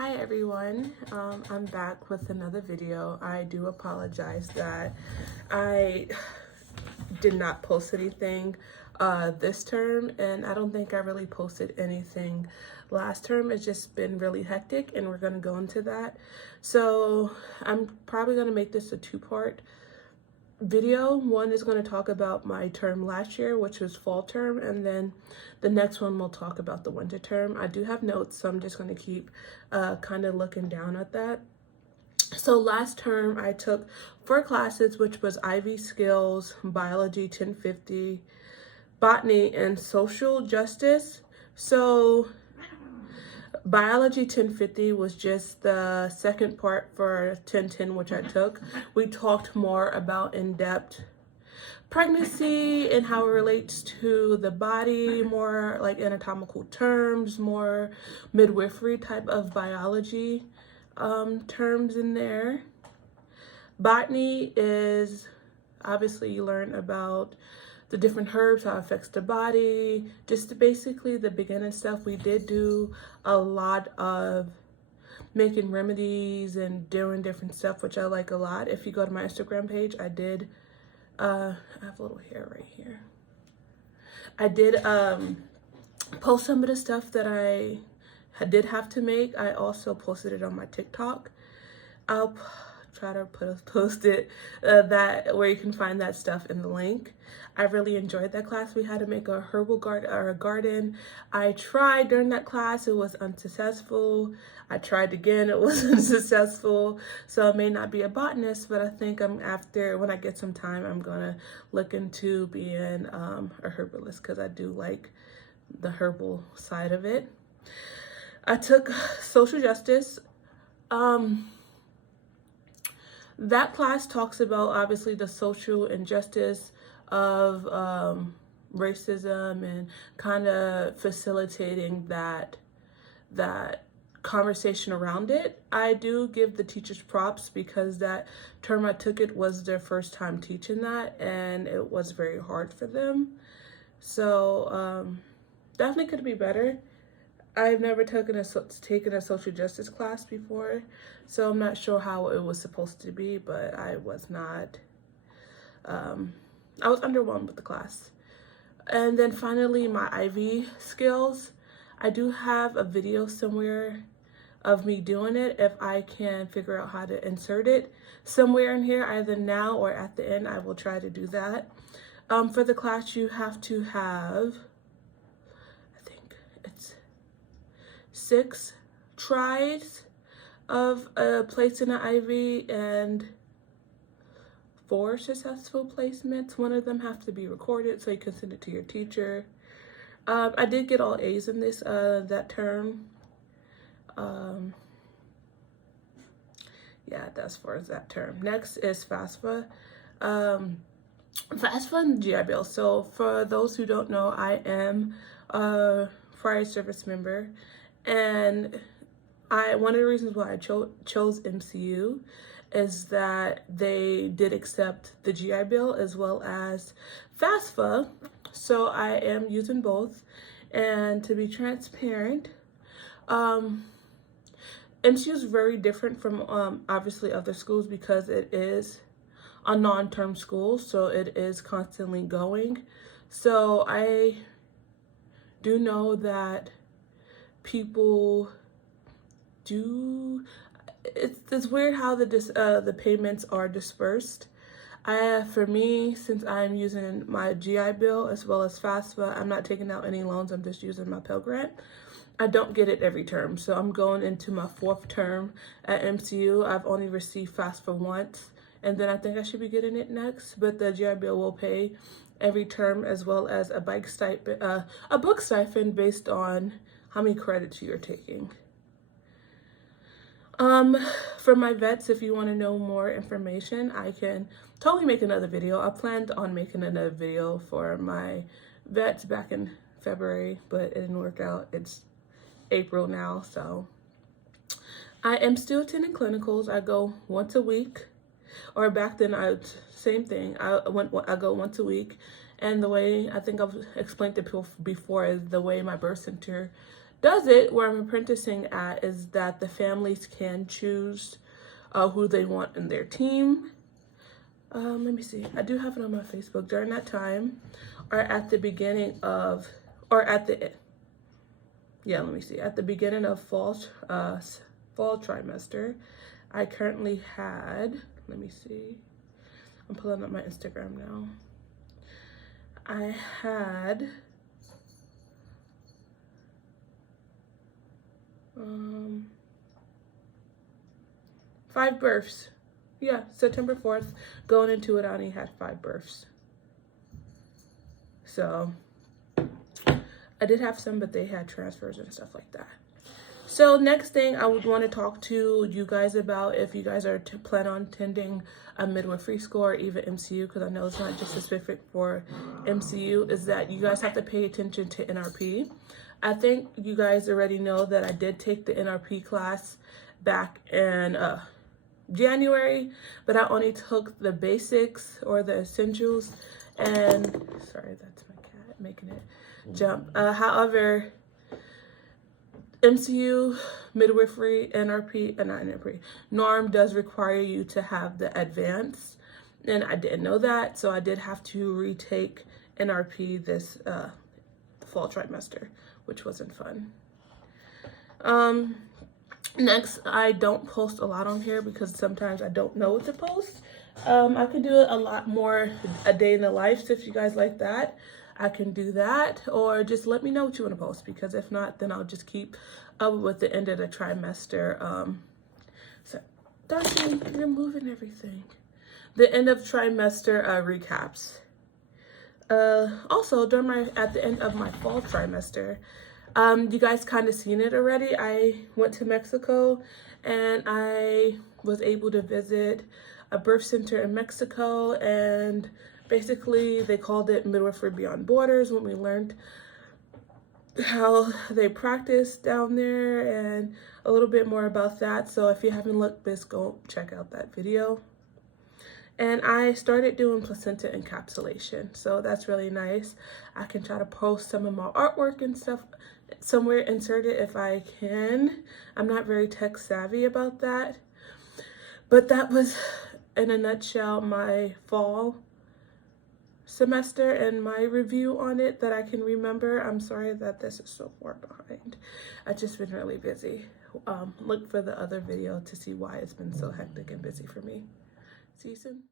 Hi everyone, I'm back with another video. I do apologize that I did not post anything this term, and I don't think I really posted anything last term. It's just been really hectic, and we're going to go into that. So I'm probably going to make this a two-part video. One is going to talk about my term last year, which was fall term, and then the next one will talk about the winter term. I do have notes, so I'm just going to keep kind of looking down at that. So last term I took 4 classes, which was IV skills, biology 1050, botany, and social justice. So biology 1050 was just the second part for 1010, which I took. We talked more about in-depth pregnancy and how it relates to the body, more like anatomical terms, more midwifery type of biology terms in there. Botany is obviously you learn about the different herbs, how it affects the body, just basically the beginning stuff. We did do a lot of making remedies and doing different stuff, which I like a lot. If you go to my Instagram page, I did, I have a little hair right here. I did post some of the stuff that I did have to make. I also posted it on my TikTok. I'll try to post it that where you can find that stuff in the link. I really enjoyed that class. We had to make a herbal garden. I tried during that class, it was unsuccessful. I tried again, it was unsuccessful. So I may not be a botanist, but I think when I get some time, I'm gonna look into being a herbalist because I do like the herbal side of it. I took social justice. That class talks about obviously the social injustice of racism and kind of facilitating that conversation around it. I do give the teachers props because that term I took it was their first time teaching that, and it was very hard for them. So definitely could be better. I've never taken a social justice class before, so I'm not sure how it was supposed to be, but I was not, I was underwhelmed with the class. And then finally, my IV skills. I do have a video somewhere of me doing it. If I can figure out how to insert it somewhere in here, either now or at the end, I will try to do that. For the class, you have to have, I think it's 6 tries of placing an IV and 4 successful placements. One of them have to be recorded so you can send it to your teacher. I did get all A's in this that term. Yeah, that's for that term. Next is FAFSA. FAFSA and GI Bill. So for those who don't know, I am a prior service member. And one of the reasons why I chose MCU is that they did accept the GI Bill as well as FAFSA. So I am using both. And to be transparent, MCU is very different from obviously other schools because it is a non-term school, so it is constantly going. So I do know that people do, it's weird how the payments are dispersed. For me, since I'm using my GI Bill as well as FAFSA, I'm not taking out any loans, I'm just using my Pell Grant. I don't get it every term, so I'm going into my 4th term at MCU. I've only received FAFSA once, and then I think I should be getting it next, but the GI Bill will pay every term as well as a book stipend based on how many credits you're taking. For my vets, if you want to know more information, I can totally make another video. I planned on making another video for my vets back in February, but it didn't work out. It's April now, so I am still attending clinicals. I go once a week, or back then same thing. I go once a week, and the way I think I've explained it before is the way my birth center does it, where I'm apprenticing at, is that the families can choose who they want in their team. Let me see. I do have it on my Facebook. During that time, or at the beginning of, or at the, yeah, let me see. At the beginning of fall trimester, I currently had, let me see. I'm pulling up my Instagram now. I had 5 births. Yeah, September 4th, going into it, I only had 5 births. So I did have some, but they had transfers and stuff like that. So next thing I would want to talk to you guys about, if you guys are to plan on attending a midwifery school or even MCU, because I know it's not just specific for MCU, is that you guys have to pay attention to NRP. I think you guys already know that I did take the NRP class back in January, but I only took the basics or the essentials, and sorry, that's my cat making it jump. However, MCU, midwifery, NRP, and not NRP, norm does require you to have the advanced, and I didn't know that, so I did have to retake NRP this fall trimester, which wasn't fun. Next, I don't post a lot on here because sometimes I don't know what to post. I can do a lot more a day in the life, so if you guys like that, I can do that, or just let me know what you want to post, because if not, then I'll just keep up with the end of the trimester. So, Darcy, you're moving everything. The end of trimester recaps. Also, at the end of my fall trimester, you guys kind of seen it already. I went to Mexico and I was able to visit a birth center in Mexico, and basically they called it Midwifery Beyond Borders, when we learned how they practice down there and a little bit more about that. So if you haven't looked, just go check out that video. And I started doing placenta encapsulation, so that's really nice. I can try to post some of my artwork and stuff somewhere, insert it if I can. I'm not very tech savvy about that. But that was, in a nutshell, my fall semester and my review on it that I can remember. I'm sorry that this is so far behind. I've just been really busy. Look for the other video to see why it's been so hectic and busy for me. See you soon.